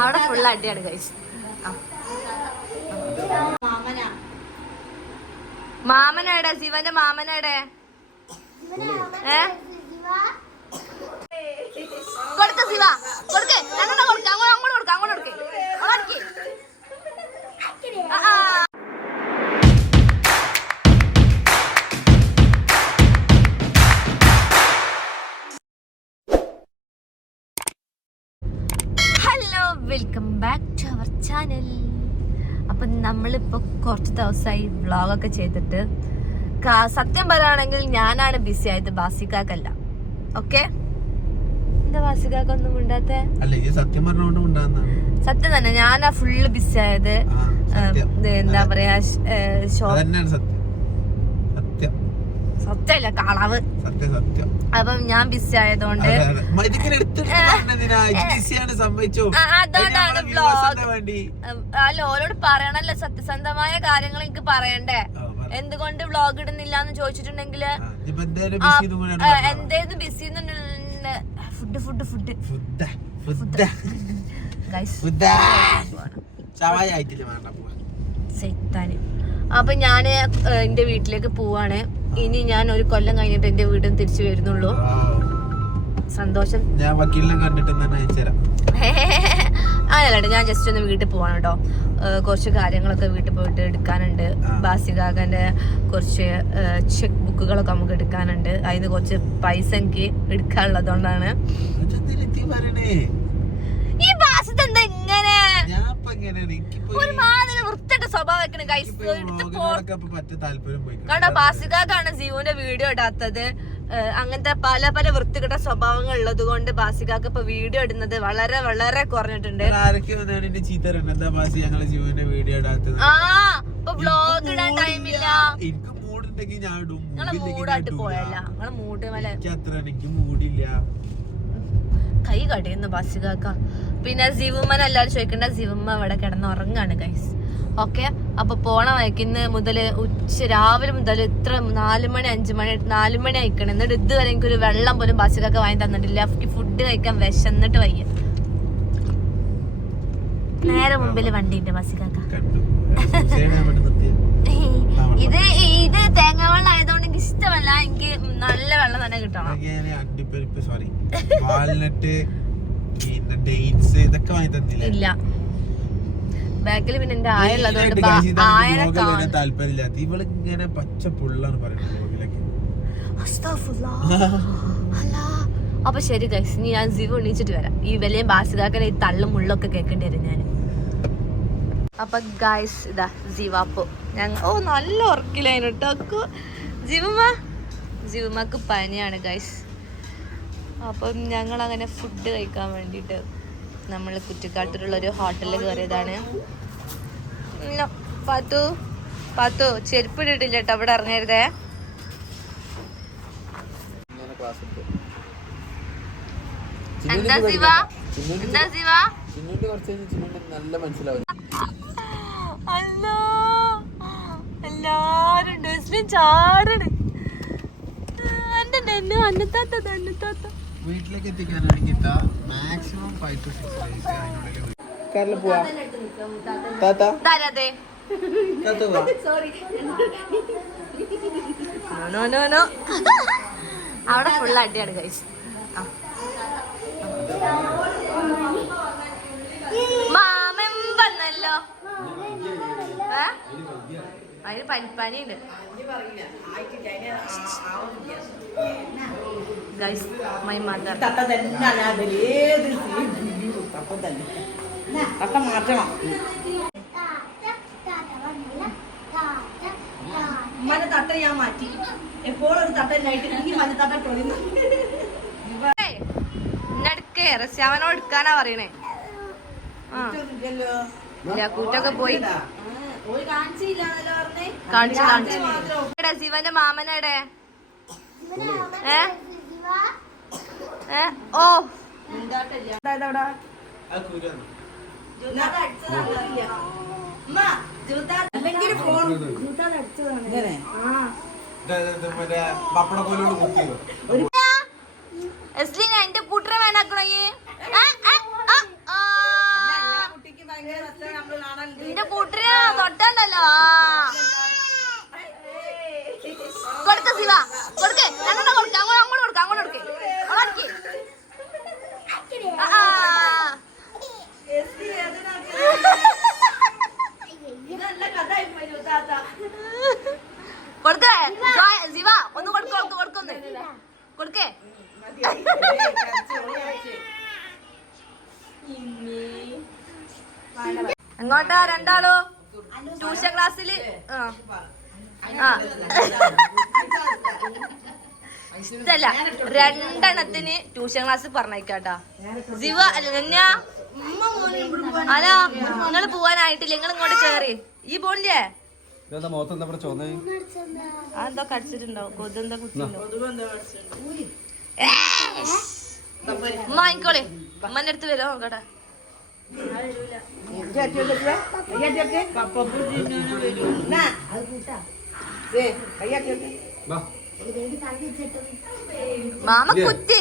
അവിടെ ഫുൾ അടിയാണ് കഴിച്ചു. മാമനേടെ ശിവന്റെ മാമനേടെ കൊടുക്ക ശിവ കൊടുക്കേ അങ്ങോട്ട് കൊടുക്ക അങ്ങോട്ട് കൊടുക്ക അങ്ങോട്ട് കൊടുക്കേ hello welcome back to our channel. അപ്പം നമ്മളിപ്പോ കുറച്ച് ദിവസമായി വ്ളോഗൊക്കെ ചെയ്തിട്ട് സത്യം പറയുകയാണെങ്കിൽ ഞാനാണ് ബിസി ആയത്, ബാസിക്കാക്കല്ല. ഓക്കെ, എന്താ ബാസിക്കാക്ക ഒന്നും ഉണ്ടാത്ത? സത്യം തന്നെ ഞാനാ ഫുള്ള് ബിസി ആയത്. എന്താ പറയാ, സത്യല്ല കളവ്. അപ്പം ഞാൻ ബിസി ആയതുകൊണ്ട് അതുകൊണ്ടാണ് വ്ളോഗ്. അല്ല, ഓരോട് പറയണല്ലോ, സത്യസന്ധമായ കാര്യങ്ങൾ എനിക്ക് പറയണ്ടേ. എന്തുകൊണ്ട് വ്ളോഗ് ഇടുന്നില്ല എന്ന് ചോദിച്ചിട്ടുണ്ടെങ്കിൽ എന്തേലും ബിസി ഫുഡ് അപ്പൊ ഞാന് എന്റെ വീട്ടിലേക്ക് പോവാണ്. ഇനി ഞാൻ ഒരു കൊല്ലം കഴിഞ്ഞിട്ട് എന്റെ വീട്ടിൽ തിരിച്ചു വരുന്നുള്ളൂ. സന്തോഷം. അങ്ങനല്ല, ഞാൻ ജസ്റ്റ് ഒന്ന് വീട്ടിൽ പോവാണ് കേട്ടോ. കുറച്ച് കാര്യങ്ങളൊക്കെ വീട്ടിൽ പോയിട്ട് എടുക്കാനുണ്ട്. ബാസികാകന്റെ കുറച്ച് ചെക്ക് ബുക്കുകളൊക്കെ നമുക്ക് എടുക്കാനുണ്ട്. അതിന് കുറച്ച് പൈസ എനിക്ക് എടുക്കാനുള്ളതുകൊണ്ടാണ്. ഈ ബാസിത് എന്താ ഇങ്ങനെ ഒരു മാതിരി വൃത്തിയുടെ സ്വഭാവം വെക്കണ ഗൈസ്. കണ്ടോ, ബാസികാക്കാണ് ജീവന്റെ വീഡിയോ ഇടാത്തത്. അങ്ങനത്തെ പല പല വൃത്തികെട്ട സ്വഭാവങ്ങൾ ഉള്ളത് കൊണ്ട് ബാസികാക്ക് ഇപ്പൊ വീഡിയോ ഇടുന്നത് വളരെ വളരെ കുറഞ്ഞിട്ടുണ്ട്. ഇപ്പൊ വ്ളോഗ് ഇടാൻ ടൈമില്ല. നിങ്ങളെ മൂടായിട്ട് പോയല്ല, നിങ്ങളെ മൂഡ് മല കൈ കടിയുന്നു ബാസികാക്ക. പിന്നെ ജീവമ്മനെ എല്ലാവരും ചോദിക്കണ്ട, ജീവമ്മ ഇവിടെ കിടന്ന് ഉറങ്ങാണ് ഗൈസ്. ഓക്കെ, അപ്പൊ പോണ വയ്ക്കുന്ന മുതല് രാവിലെ മുതൽ ഇത്ര 4 മണി 5 മണി 4 മണി ആയിക്കണം. എന്നിട്ട് ഇതുവരെ എനിക്കൊരു വെള്ളം പോലും ബാസികാക്ക വാങ്ങി തന്നിട്ടില്ല. ഫുഡ് കഴിക്കാൻ വിശന്നിട്ട് വയ്യ. നേരെ മുമ്പില് വണ്ടിയുണ്ട് ബാസികാക്ക. ഇത് തേങ്ങ വെള്ളം ആയതുകൊണ്ട് എനിക്ക് ഇഷ്ടമല്ല. എനിക്ക് നല്ല വെള്ളം തന്നെ കിട്ടണം. ഇല്ല, ബാക്കിൽ പിന്നെ എന്റെ ആയുള്ളതുകൊണ്ട് അപ്പൊ ശരി ഗൈസ്, ഇനി ഞാൻ ജീവ എണീച്ചിട്ട് വരാം. ഈ വലിയ ബാസികാക്കനെ ഈ തള്ളും മുള്ളൊക്കെ കേൾക്കേണ്ടി വരും ഞാൻ. അപ്പൊ ഗൈസ് ഇതാ ജീവാപ്പോ നല്ല ഉറക്കിലായിട്ടോ. ജീവമ്മക്ക് പനിയാണ് ഗൈസ്. അപ്പം ഞങ്ങൾ അങ്ങനെ ഫുഡ് കഴിക്കാൻ വേണ്ടിയിട്ട് നമ്മൾ കുറ്റിക്കാട്ടിലുള്ളൊരു ഹോട്ടലിൽ കയറിയതാണ്. പാത്തു ചെരുപ്പ് ഇട്ടിട്ടില്ല കേട്ടോ, അവിടെ ഇറങ്ങരുതേ. എന്താ ശിവ അല്ലോ എല്ലാരും ഡസ്റ്റ്ബിൻ ചാടണ്. എന്നെ അന്നത്താത്ത വീട്ടിലേക്ക് എത്തിക്കാനാണെങ്കിൽ മാക്സിമം 5 to 6 അവിടെ ഫുൾ അടിയാണ് കഴിച്ചു. മാമൻ വന്നല്ലോ. അതിന് പനിപ്പനിയുണ്ട് ഗൈസ്. മൈ മദർ തട്ട ഞാൻ മാറ്റി. എപ്പോഴും ഒരു തട്ടല്ലായിട്ട് ഈ മഞ്ഞത്തട്ട ഇന്നടുക്കേ റസ്യാമനോട് എടുക്കാനാ പറയണേ. കൂട്ടൊക്കെ പോയി കാണിച്ചു. ശിവന്റെ മാമനേടെ ഓ എന്റെ കൂട്ടറെ വേണാക്കണേ. ഇങ്ങോട്ടാ രണ്ടാളോ ട്യൂഷൻ ക്ലാസ്സില് ഇഷ്ടല്ല രണ്ടെണ്ണത്തിന് ട്യൂഷൻ ക്ലാസ് പറഞ്ഞേക്കാട്ടാ ജീവ അല്ല അല്ല നിങ്ങള് പോവാനായിട്ടില്ല നിങ്ങൾ ഇങ്ങോട്ട് കേറി ഈ പോണില്ലേ അതെന്തോ കടിച്ചിട്ടുണ്ടാവും കൊതെന്താ കുത്തിണ്ടാവും വാങ്ങിക്കോളെ അമ്മന്റെ അടുത്ത് വരോ നോക്കട്ടെ മാമ കുത്തി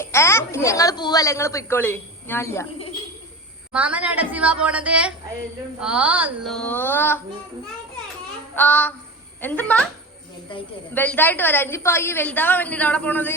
നിങ്ങൾ പോവല്ലേ നിങ്ങൾ പൊയ്ക്കോളി ഞാനില്ല മാമനാടെ ശിവ പോണത് ആ എന്തുമ്മാ വലുതായിട്ട് വരാം ഇനിയിപ്പോ ഈ വലുതാവാൻ വേണ്ടിട്ട് അവിടെ പോണത്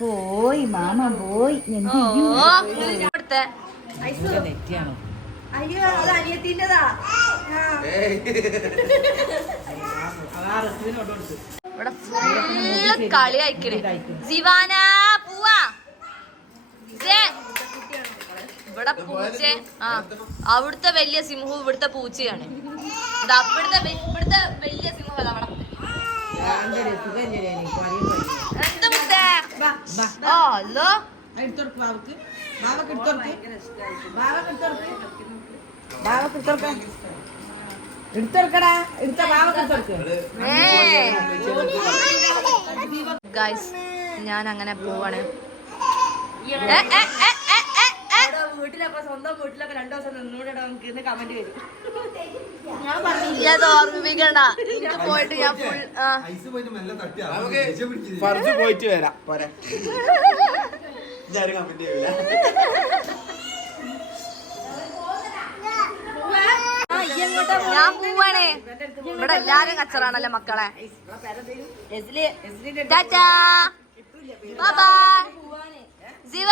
പോയി മാമ പോയി അയ്യോ അത് അനിയത്തിൻ്റെതാ ഇവിടെ ഫുള്ള് കളി അയക്കണേ സിവാന പൂവാ ഇവിടെ പൂച്ച അവിടുത്തെ വലിയ സിംഹവും ഇവിടുത്തെ പൂച്ചയാണ് ഇവിടുത്തെ വലിയ സിംഹം അവിടെ എന്ത് മുത്തേ ഹലോ ഗൈസ് ഞാൻ അങ്ങനെ പോവാണ് വീട്ടിലൊക്കെ സ്വന്തം വീട്ടിലൊക്കെ 2 ദിവസം നിന്നൂടെ നമുക്ക് കമന്റ് വരും ഞാൻ ഓർമ്മിപ്പിക്കണ്ട എനിക്ക് പോയിട്ട് ഞാൻ ഫുൾ പോയിട്ട് വരാം പോരെ ഞാൻ പോവാണേ ഇവിടെ എല്ലാരും കച്ചറാണല്ലോ മക്കളെ ടാറ്റാ ബൈ ജീവ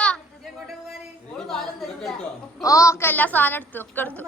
ഓക്കെ എല്ലാ സാധനം എടുത്തു ഒക്കെ എടുത്തു